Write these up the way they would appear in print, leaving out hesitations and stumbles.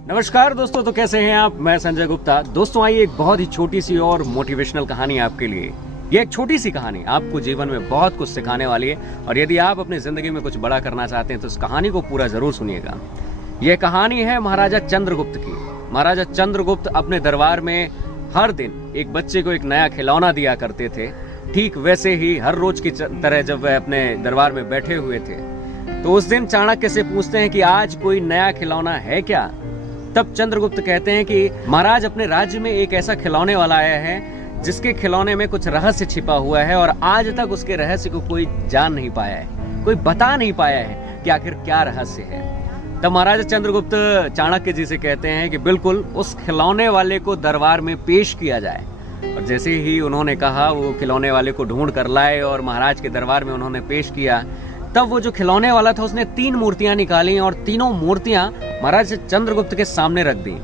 नमस्कार दोस्तों, तो कैसे हैं आप। मैं संजय गुप्ता। दोस्तों आइए एक बहुत ही छोटी सी और मोटिवेशनल कहानी आपके लिए। ये एक छोटी सी कहानी आपको जीवन में बहुत कुछ सिखाने वाली है और यदि आप अपनी जिंदगी में कुछ बड़ा करना चाहते हैं तो इस कहानी को पूरा जरूर सुनिएगा। यह कहानी है महाराजा चंद्रगुप्त की। महाराजा चंद्रगुप्त अपने दरबार में हर दिन एक बच्चे को एक नया खिलौना दिया करते थे। ठीक वैसे ही हर रोज की तरह जब वह अपने दरबार में बैठे हुए थे तो उस दिन चाणक्य से पूछते हैं कि आज कोई नया खिलौना है क्या। तब चंद्रगुप्त कहते हैं कि महाराज, अपने राज्य में एक ऐसा खिलौने वाला आया है जिसके खिलौने में कुछ रहस्य छिपा हुआ है और आज तक उसके रहस्य को कोई जान नहीं पाया है, कोई बता नहीं पाया है कि आखिर क्या रहस्य है। तब महाराजा चंद्रगुप्त चाणक्य जी से कहते हैं कि बिल्कुल उस खिलौने वाले को दरबार में पेश किया जाए। और जैसे ही उन्होंने कहा, वो खिलौने वाले को ढूंढ कर लाए और महाराज के दरबार में उन्होंने पेश किया। तब वो जो खिलौने वाला था उसने 3 मूर्तियां निकाली और तीनों मूर्तियां महाराज चंद्रगुप्त के सामने रख दी,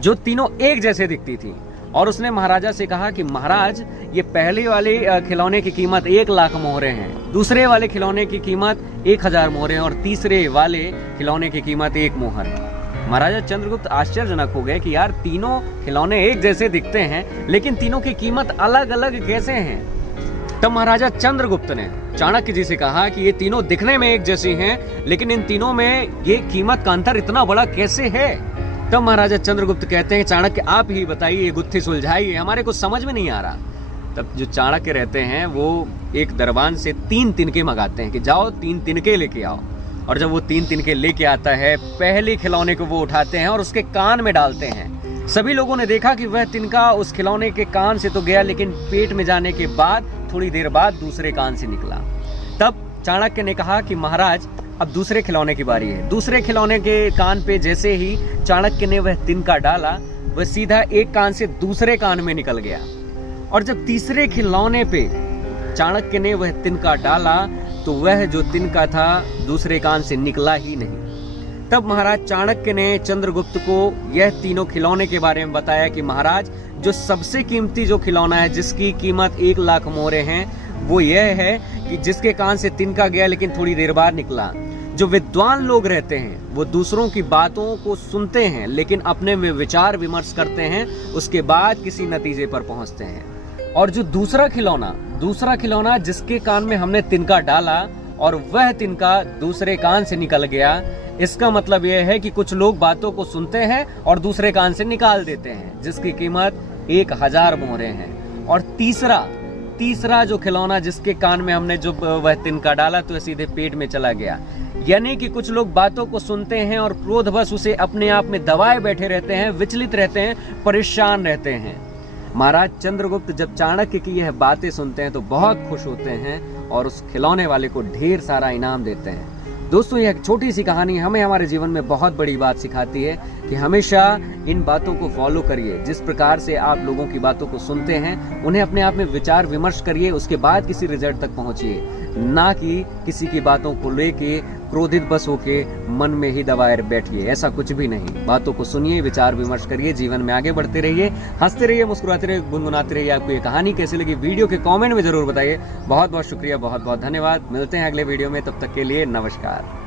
जो तीनों एक जैसे दिखती थी। और उसने महाराजा से कहा कि महाराज, ये पहले वाले खिलौने की कीमत 1 लाख मोहरे हैं, दूसरे वाले खिलौने की कीमत 1000 मोहरे हैं और तीसरे वाले खिलौने की कीमत 1 मोहर है। महाराजा चंद्रगुप्त आश्चर्यजनक हो गए कि यार, तीनों खिलौने एक जैसे दिखते हैं लेकिन तीनों की कीमत अलग अलग कैसे हैं। तब महाराजा चंद्रगुप्त ने चाणक्य जी से कहा कि ये तीनों दिखने में एक जैसी हैं, लेकिन इन तीनों में ये कीमत का अंतर इतना बड़ा कैसे है। तब महाराजा चंद्रगुप्त कहते हैं, चाणक्य आप ही बताइए, ये गुत्थी सुलझाइए, हमारे को समझ में नहीं आ रहा। तब जो चाणक्य रहते हैं वो एक दरबान से 3 तिनके मंगाते हैं कि जाओ 3 तिनके लेके आओ। और जब वो 3 तिनके लेके आता है, पहले खिलौने को वो उठाते हैं और उसके कान में डालते हैं। सभी लोगों ने देखा कि वह तिनका उस खिलौने के कान से तो गया, लेकिन पेट में जाने के बाद थोड़ी देर बाद दूसरे कान से निकला। तब चाणक्य ने कहा कि महाराज, अब दूसरे खिलौने की बारी है। दूसरे खिलौने के कान पे जैसे ही चाणक्य ने वह तिनका डाला, वह सीधा एक कान से दूसरे कान में निकल गया। और जब तीसरे खिलौने पे चाणक्य ने वह तिनका डाला तो वह जो तिनका था दूसरे कान से निकला ही नहीं। तब महाराज चाणक्य ने चंद्रगुप्त को यह तीनों खिलौने के बारे में बताया कि महाराज, जो सबसे कीमती जो खिलौना है जिसकी कीमत 1 लाख मोहरे हैं, वो यह है कि जिसके कान से तिनका गया लेकिन थोड़ी देर बाद निकला। जो विद्वान लोग रहते हैं वो दूसरों की बातों को सुनते हैं लेकिन अपने में विचार विमर्श करते हैं, उसके बाद किसी नतीजे पर पहुंचते हैं। और जो दूसरा खिलौना जिसके कान में हमने तिनका डाला और वह तिनका दूसरे कान से निकल गया, इसका मतलब यह है कि कुछ लोग बातों को सुनते हैं और दूसरे कान से निकाल देते हैं, जिसकी कीमत 1000 मोहरे हैं। और तीसरा जो खिलौना जिसके कान में हमने जो वह तिनका डाला तो सीधे पेट में चला गया। यानी कि कुछ लोग बातों को सुनते हैं और क्रोधवश उसे अपने आप में दबाए बैठे रहते हैं, विचलित रहते हैं, परेशान रहते हैं। महाराज चंद्रगुप्त जब चाणक्य की यह बातें सुनते हैं तो बहुत खुश होते हैं और उस खिलौने वाले को ढेर सारा इनाम देते हैं। दोस्तों, यह एक छोटी सी कहानी हमें हमारे जीवन में बहुत बड़ी बात सिखाती है कि हमेशा इन बातों को फॉलो करिए। जिस प्रकार से आप लोगों की बातों को सुनते हैं, उन्हें अपने आप में विचार विमर्श करिए, उसके बाद किसी रिजल्ट तक पहुंचिए, ना कि किसी की बातों को लेके क्रोधित बस होके मन में ही दबाए बैठिए। ऐसा कुछ भी नहीं। बातों को सुनिए, विचार विमर्श करिए, जीवन में आगे बढ़ते रहिए, हंसते रहिए, मुस्कुराते रहिए, गुनगुनाते रहिए। आपको ये कहानी कैसी लगी वीडियो के कमेंट में जरूर बताइए। बहुत बहुत शुक्रिया, बहुत बहुत धन्यवाद। मिलते हैं अगले वीडियो में, तब तक के लिए नमस्कार।